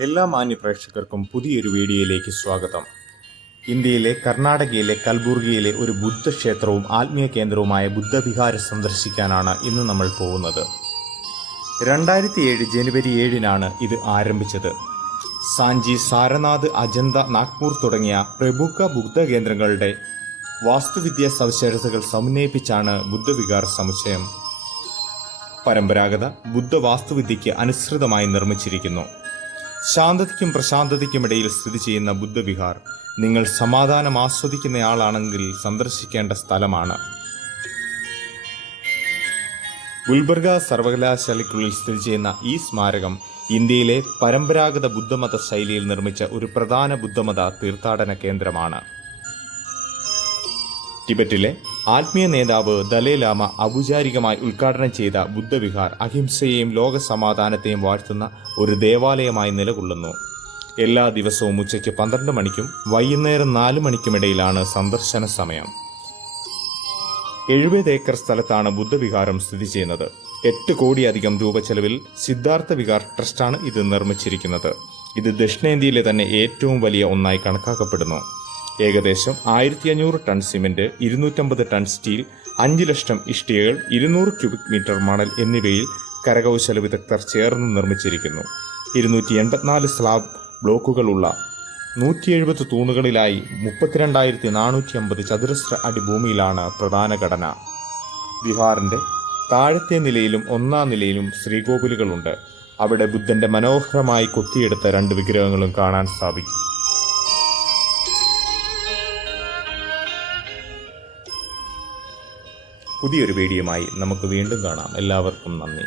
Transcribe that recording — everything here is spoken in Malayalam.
എല്ലാ മാന്യ പ്രേക്ഷകർക്കും പുതിയൊരു വീഡിയോയിലേക്ക് സ്വാഗതം. ഇന്ത്യയിലെ കർണാടകയിലെ കൽബുർഗിയിലെ ഒരു ബുദ്ധക്ഷേത്രവും ആത്മീയ കേന്ദ്രവുമായ ബുദ്ധവിഹാരം സന്ദർശിക്കാനാണ് ഇന്ന് നമ്മൾ പോകുന്നത്. 2007 ജനുവരി 7 ഇത് ആരംഭിച്ചത്. സാഞ്ചി, സാരനാഥ്, അജന്ത, നാഗ്പൂർ തുടങ്ങിയ പ്രമുഖ ബുദ്ധ കേന്ദ്രങ്ങളുടെ വാസ്തുവിദ്യാ സവിശേഷതകൾ സമന്വയിപ്പിച്ചാണ് ബുദ്ധവിഹാർ സമുച്ചയം പരമ്പരാഗത ബുദ്ധ വാസ്തുവിദ്യയ്ക്ക് അനുസൃതമായി നിർമ്മിച്ചിരിക്കുന്നു. ശാന്തതയ്ക്കും പ്രശാന്തതയ്ക്കുമിടയിൽ സ്ഥിതി ചെയ്യുന്ന ബുദ്ധവിഹാർ നിങ്ങൾ സമാധാനം ആസ്വദിക്കുന്നയാളാണെങ്കിൽ സന്ദർശിക്കേണ്ട സ്ഥലമാണ്. ഗുൽബർഗ സർവകലാശാലയ്ക്കുള്ളിൽ സ്ഥിതി ചെയ്യുന്ന ഈ സ്മാരകം ഇന്ത്യയിലെ പരമ്പരാഗത ബുദ്ധമത ശൈലിയിൽ നിർമ്മിച്ച ഒരു പ്രധാന ബുദ്ധമത തീർത്ഥാടന കേന്ദ്രമാണ്. ടിബറ്റിലെ ആത്മീയ നേതാവ് ദലൈലാമ ഔപചാരികമായി ഉദ്ഘാടനം ചെയ്ത ബുദ്ധവിഹാർ അഹിംസയെയും ലോക സമാധാനത്തെയും വാഴ്ത്തുന്ന ഒരു ദേവാലയമായി നിലകൊള്ളുന്നു. എല്ലാ ദിവസവും ഉച്ചയ്ക്ക് 12 മണിക്കും വൈകുന്നേരം 4 മണിക്കുമിടയിലാണ് സന്ദർശന സമയം. 70 ഏക്കർ സ്ഥലത്താണ് ബുദ്ധവിഹാരം സ്ഥിതി ചെയ്യുന്നത്. 8 കോടിയധികം രൂപ ചെലവിൽ സിദ്ധാർത്ഥ വിഹാർ ട്രസ്റ്റാണ് ഇത് നിർമ്മിച്ചിരിക്കുന്നത്. ഇത് ദക്ഷിണേന്ത്യയിലെ തന്നെ ഏറ്റവും വലിയ ഒന്നായി കണക്കാക്കപ്പെടുന്നു. ഏകദേശം 1500 ടൺ സിമന്റ്, 250 ടൺ സ്റ്റീൽ, 5 ലക്ഷം ഇഷ്ടികകൾ, 200 ക്യൂബിക് മീറ്റർ മണൽ എന്നിവയിൽ കരകൗശല വിദഗ്ധർ ചേർന്ന് നിർമ്മിച്ചിരിക്കുന്നു. 284 സ്ലാബ് ബ്ലോക്കുകളുള്ള 170 തൂണുകളിലായി 32,450 ചതുരശ്ര അടി ഭൂമിയിലാണ് പ്രധാന ഘടന. വിഹാറിന്റെ താഴത്തെ നിലയിലും 1ാം നിലയിലും ശ്രീകോവിലുകളുണ്ട്. അവിടെ ബുദ്ധന്റെ മനോഹരമായി കൊത്തിയെടുത്ത 2 വിഗ്രഹങ്ങളും കാണാൻ സാധിക്കും. പുതിയൊരു വീഡിയോയുമായി നമുക്ക് വീണ്ടും കാണാം. എല്ലാവർക്കും നന്ദി.